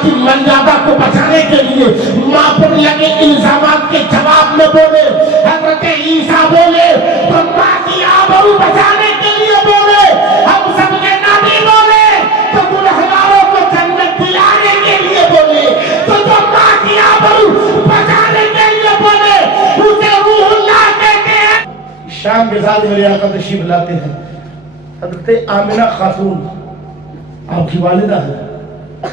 की मर्यादा को बचाने के लिए माँ पर लगे इल्जामात के जवाब में बोले। हजरत ईसा बोले तो माँ की आबरू बचाने के लिए बोले। हम सबके नबी बोले तो गुनहगारों को जन्नत दिलाने के लिए बोले। तो जो माँ की आबरू बचाने के लिए बोले उसे रूहुल्लाह कहते हैं। शाम के साथ मेरे आका तशरीफ लाते हैं। हजरत आमिना खातून आपकी वालिदा है,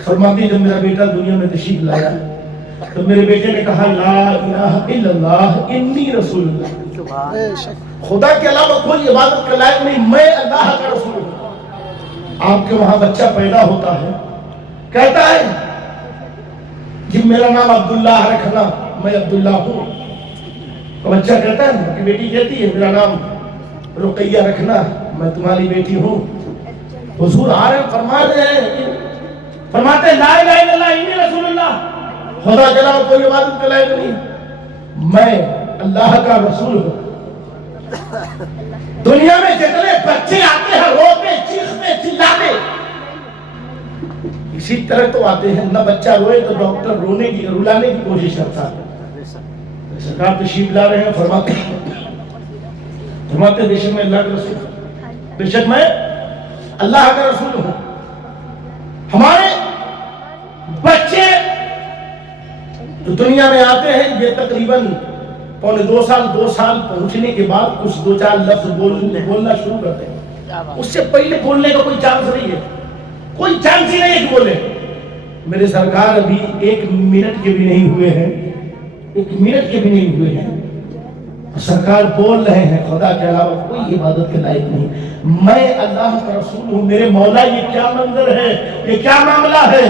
फरमाती जब मेरा बेटा दुनिया में तशरीफ लाया तो मेरे बेटे ने कहा ला इलाहा इल्लल्लाह इन्नी रसूलुल्लाह, खुदा के अलावा कोई इबादत के लायक नहीं, मैं अल्लाह का रसूल हूँ। आपके वहां बच्चा पैदा होता है, कहता है कि मेरा नाम अब्दुल्लाह रखना, मैं अब्दुल्ला हूँ। तो बच्चा कहता है कि बेटी कहती है मेरा नाम रुकैया रखना, मैं तुम्हारी बेटी हूँ। हुजूर आ रहे फरमा रहे हैं, फरमाते ला इलाहा इल्लल्लाह इन्नी रसूलुल्लाह, खुदा के अलावा कोई इबादत के लायक नहीं, मैं अल्लाह का रसूल हूँ। दुनिया में जितने बच्चे आते हैं रोते चीखते चिल्लाते, इसी तरह तो आते हैं। ना बच्चा रोए तो डॉक्टर रुलाने की कोशिश करता है। सरकार तशरीफ ला रहे हैं, फरमाते बेशक मैं अल्लाह का रसूल, बेशक मैं अल्लाह का रसूल हूं। हमारे बच्चे जो दुनिया में आते हैं ये तकरीबन पौने 2 साल पहुंचने के बाद कुछ 2-4 लफ्ज बोलना शुरू करते हैं। उससे पहले बोलने का कोई चांस नहीं है, कोई चांस ही नहीं है कि बोले। मेरे सरकार अभी 1 मिनट के भी नहीं हुए हैं, 1 मिनट के भी नहीं हुए हैं, सरकार बोल रहे हैं खुदा के अलावा कोई इबादत के लायक नहीं, मैं अल्लाह का रसूल हूँ। मेरे मौला ये क्या मंजर है, ये क्या मामला है।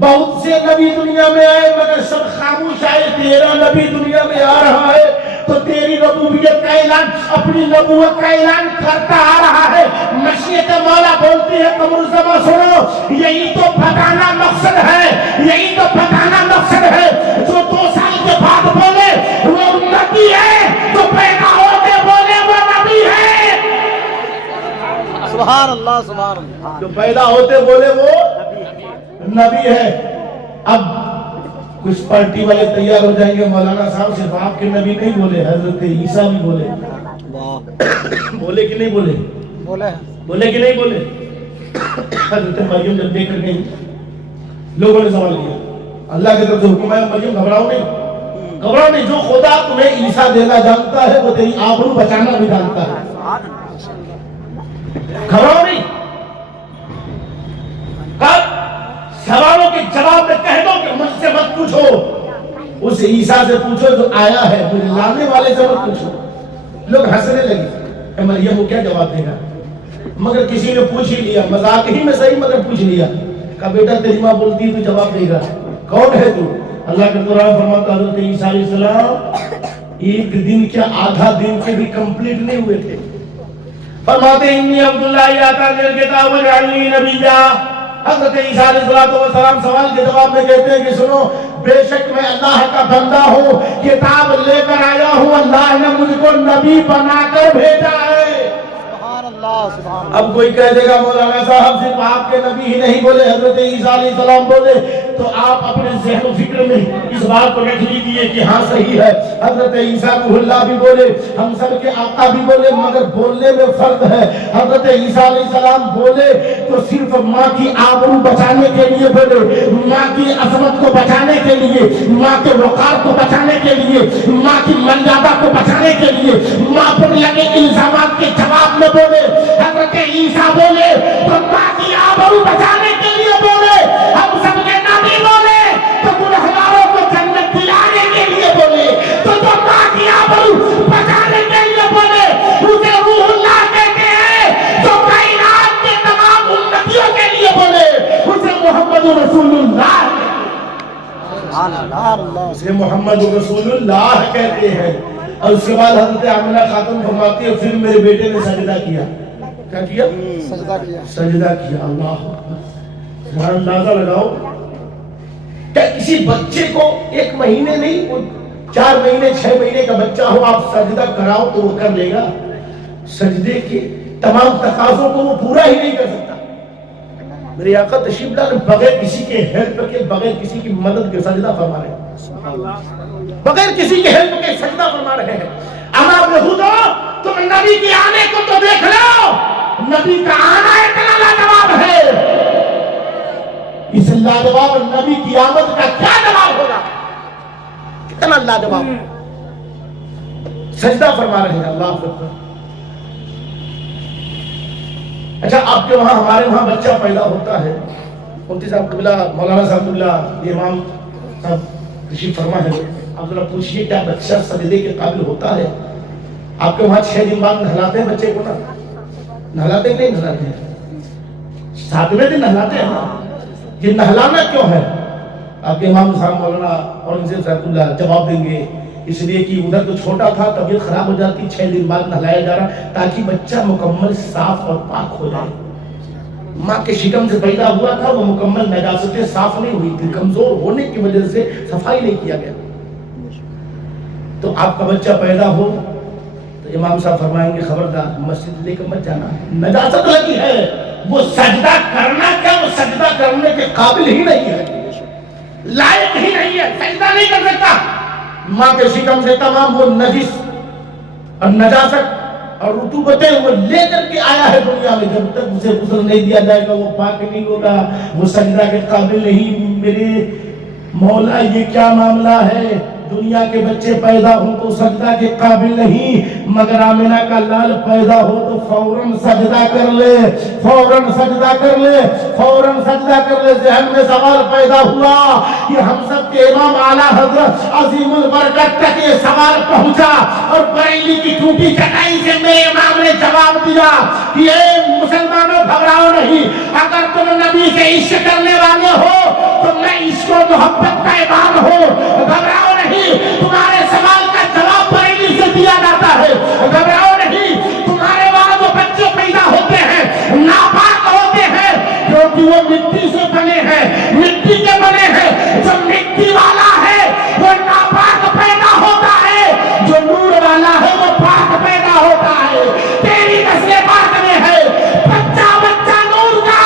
बहुत से नबी दुनिया में आए मगर सब खामोश आए। तेरा नबी दुनिया में आ रहा है तो तेरी नबूवियत का ऐलान, अपनी नबूवत का ऐलान करता आ रहा है। मशीयत मौला बोलती है कमरुज़्ज़मा सुनो, यही तो बताना मकसद है, यही तो बताना मकसद है। जो 2 साल के बाद बोले वो नबी है, जो पैदा होते बोले वो नबी है। सुभान अल्लाह, सुभान अल्लाह। जो पैदा होते बोले वो नबी है। अब कुछ पार्टी वाले तैयार हो जाएंगे, मौलाना साहब सिर्फ आपके नबी नहीं बोले, हजरत ईसा भी बोले। बोले कि नहीं बोले? बोले कि नहीं बोले? हजरत मरियम जब देकर गई, लोगों ने सवाल किया, अल्लाह की तरफ से हुक्म है मरियम घबराओ नहीं, घबराओ नहीं, जो खुदा तुम्हें ईसा देना जानता है वो तेरी आबरू बचाना भी जानता है, घबराओ नहीं। कब सवालों के जवाब में कह दो कि मुझसे मत पूछो, उस ईसा से पूछो जो आया है, मुझे लाने वाले से मत पूछो। लोग हंसने लगे, मरियम को क्या जवाब देगा। मगर किसी ने पूछ ही लिया, मजाक ही में सही मगर पूछ लिया, कहा बेटा तेरी माँ बोलती है तू जवाब देगा, कौन है तू? अल्लाह का कुरान फरमाता है हज़रत ईसा अलैहिस्सलाम 1 दिन क्या आधा दिन के भी कंप्लीट नहीं हुए थे। फरमाते इन्नी अब्दुल्लाह आतानिल किताब व जअलनी नबिय्या। हज़रत ईसा अलैहिस्सलाम सवाल के जवाब में कहते हैं कि सुनो, बेशक मैं अल्लाह का बंदा हूँ, किताब लेकर आया हूँ, अल्लाह ने मुझको नबी बनाकर भेजा है। अब कोई कह देगा मौलाना साहब सिर्फ आपके नबी ही नहीं बोले, हजरत ईसा अलैहिस्सलाम बोले, तो आप अपने ज़हन फिक्र में इस बात को रख लीजिए कि हाँ सही है, हजरत ईसा रूहुल्लाह भी बोले, हम सब के आका भी बोले, मगर बोलने में फर्क है। हजरत ईसा अलैहिस्सलाम बोले तो सिर्फ माँ की आबरू बचाने के लिए बोले, माँ की अजमत को बचाने के लिए, माँ के वकार को बचाने के लिए, माँ की मर्यादा को बचाने के लिए, माँ पर लगे इल्जामात के जवाब में बोले। हजरत ईसा बोले तो माँ की आबरू बचाने के लिए बोले। हम सबके नबी बोले तो गुनहगारों को जन्नत दिलाने के लिए बोले। तो जो माँ की आबरू बचाने के लिए बोले उसे रूहुल्लाह कहते हैं। जो कायनात के तमाम उम्मतियों के लिए बोले उसे मोहम्मद रसूलुल्लाह, उसे मोहम्मद रसूलुल्लाह कहते हैं। और उसके बाद हजरत आमिना खातून फरमाती है फिर मेरे बेटे ने सजदा किया। क्या किया? सजदा किया। अल्लाह, अंदाजा लगाओ, क्या किसी बच्चे को 1 महीने नहीं, 4 महीने 6 महीने का बच्चा हो, आप सजदा कराओ तो वो कर लेगा? सजदे के तमाम तकाज़ों को वो पूरा ही नहीं कर सकता। میرے آقا تشریف لائے بغیر کسی کے ہیلپ کے، بغیر کسی کی مدد کے سجدہ فرما رہے ہیں، بغیر کسی کے ہیلپ کے سجدہ فرما رہے ہیں۔ اما یہودو تم نبی کے آنے کو تو دیکھ لو، نبی کا آنا اتنا لاجواب ہے، اس لاجواب نبی کی آمد کا کیا جواب ہوگا، کتنا لاجواب۔ سجدہ فرما رہے ہیں، اللہ اکبر۔ اچھا آپ کے وہاں ہمارے وہاں بچہ پیدا ہوتا ہے، مفتی صاحب قبلہ، مولانا صاحب قبلہ، یہ امام صاحب تشریف فرما ہے، آپ ذرا پوچھئے کیا بچہ سجدے کے قابل ہوتا ہے؟ آپ کے وہاں 6 دن بعد نہلاتے ہیں بچے کو؟ نا نہلاتے ہیں نہیں نہلاتے ہیں؟ 7ویں دن نہلاتے ہیں نا۔ یہ نہلانا کیوں ہے؟ آپ کے امام صاحب مولانا اورنگزیب صاحب اللہ جواب دیں گے، اس لیے کہ ادھر تو چھوٹا تھا، طبیعت خراب ہو جاتی، 6 دن بعد نہلایا جا رہا تاکہ بچہ مکمل صاف اور پاک ہو جائے۔ ماں کے شکم سے پیدا ہوا تھا، وہ مکمل نجاستیں صاف نہیں ہوئی تھی، کمزور ہونے کی وجہ سے صفائی نہیں کیا گیا۔ تو آپ کا بچہ پیدا ہو تو امام صاحب فرمائیں گے خبردار مسجد لے کر مت جانا، نجاست لگی ہے، وہ سجدہ کرنا کیا، وہ سجدہ کرنے کے قابل ہی نہیں ہے، لائق ہی نہیں ہے، سجدہ نہیں کر سکتا۔ ماں کے شکم سے تمام وہ نجس اور نجاست اور رطوبتیں وہ لے کر کے آیا ہے دنیا میں، جب تک اسے غسل نہیں دیا جائے گا وہ پاک نہیں ہوگا، وہ سجدہ کے قابل نہیں۔ میرے مولا یہ کیا معاملہ ہے، دنیا کے بچے پیدا ہوں تو سجدہ کے قابل نہیں، مگر آمنہ کا لال پیدا ہو تو فوراً سجدہ کر لے، فوراً سجدہ کر لے، فوراً سجدہ کر لے۔ ذہن میں سوال پیدا ہوا کہ ہم سب کے امام اعلیٰ حضرت عظیم البرکت تک یہ سوال پہنچا، اور بریلی کی ٹوٹی چٹائی سے میرے امام نے جواب دیا کہ اے مسلمانوں گھبراؤ نہیں، اگر تم نبی سے عشق کرنے والے ہو تو میں عشق و محبت کا امام ہوں، گھبراؤ نہیں، تمہارے سوال کا جواب بریلی سے دیا جاتا ہے، گھبراؤ نہیں، تمہارے وہاں جو بچے پیدا ہوتے ہیں ناپاک ہوتے ہیں کیونکہ وہ مٹی سے بنے ہیں، مٹی کے بنے ہیں، جو مٹی والا ہے وہ ناپاک پیدا ہوتا ہے، جو نور والا ہے وہ پاک پیدا ہوتا ہے۔ تیری نسل پاک میں ہے، بچہ بچہ نور کا،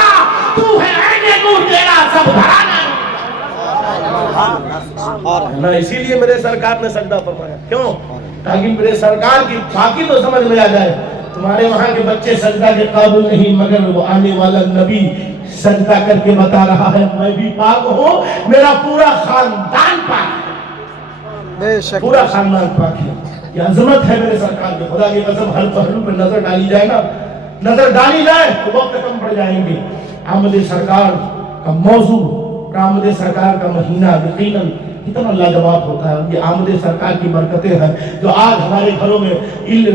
تو ہے عین نور، تیرا سب گھرانا۔ اسی لیے میرے سرکار نے سجدہ فرمایا، کیوں؟ تاکہ میرے سرکار کی پاکی تو سمجھ میں آ جائے۔ تمہارے وہاں کے بچے سجدہ کے قابل نہیں، مگر وہ آنے والا نبی سجدہ کر کے بتا رہا ہے میں بھی پاک ہوں، میرا پورا خاندان پاک ہے، پورا خاندان پاک ہے۔ یہ عظمت ہے میرے سرکار کے، خدا کی قسم ہر پہلو پہ نظر ڈالی جائے نا، نظر ڈالی جائے تو وقت کم پڑ جائیں گے۔ آمد سرکار کا موضوع، آمد سرکار کا مہینہ یقیناً کتنا لاجواب ہوتا ہے۔ یہ آمد سرکار کی برکتیں ہیں جو آج ہمارے گھروں میں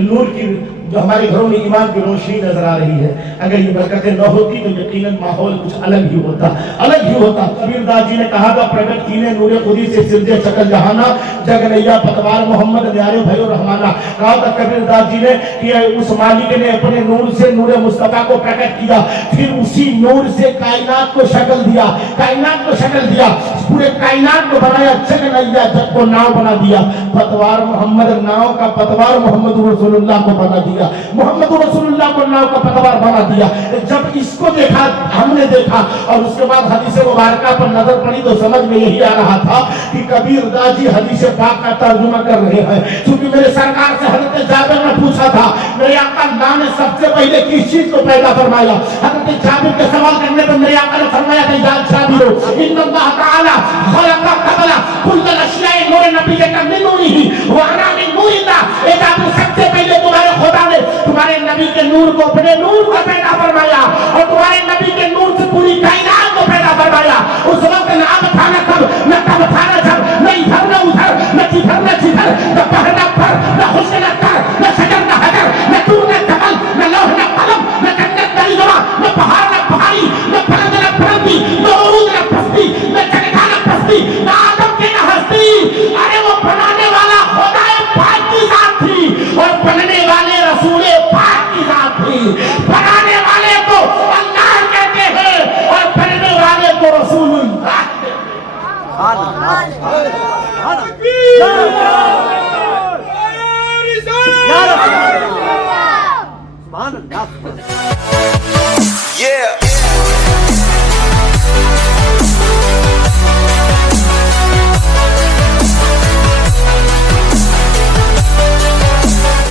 نور کی، جو ہمارے گھروں میں ایمان کی روشنی نظر آ رہی ہے، اگر یہ برکتیں نہ ہوتی تو یقیناً ماحول کچھ الگ ہی ہوتا، الگ ہی ہوتا۔ کبیر داس جی نے کہا تھا پرگٹ کینے نور خودی سے سرجے چکل جہانا، جگ نیا پتوار محمد نیارے بھیو رحمانہ۔ کہا تھا کبیر داس جی نے کہ اس مالک نے اپنے نور سے نور مصطفیٰ کو پرگٹ کیا، پھر اسی نور سے کائنات کو شکل دیا، کائنات کو شکل دیا، پورے کائنات کو بنایا، جگ نیا جگ کو ناؤ بنا دیا، پتوار محمد ناؤ کا پتوار محمد رسول اللہ کو بنا دیا، محمد رسول اللہ کو ناؤ کا پتوار بنا دیا۔ جب اس کو دیکھا، ہم نے دیکھا اور اس کے بعد حدیث مبارکہ پر نظر پڑی تو سمجھ میں یہی آ رہا تھا کہ کبیر داس جی حدیث پاک کا ترجمہ کر رہے ہیں، چونکہ میرے سرکار سے حضرت جابر نے پوچھا تھا میرے آقا اللہ نے سب سے پہلے کس چیز کو پیدا فرمایا؟ حضرت جابر کے سوال کرنے پر میرے آقا نے فرمایا تھا یا جابر ان اللہ تعالی خلق قبل کل الاشیاء نور نبی کا من نورہ وانا من نور اللہ۔ اے جابر سب سے پہلے تمہارے خدا نے تمہارے نبی کے نور کو، اپنے نور کو پیدا فرمایا، اور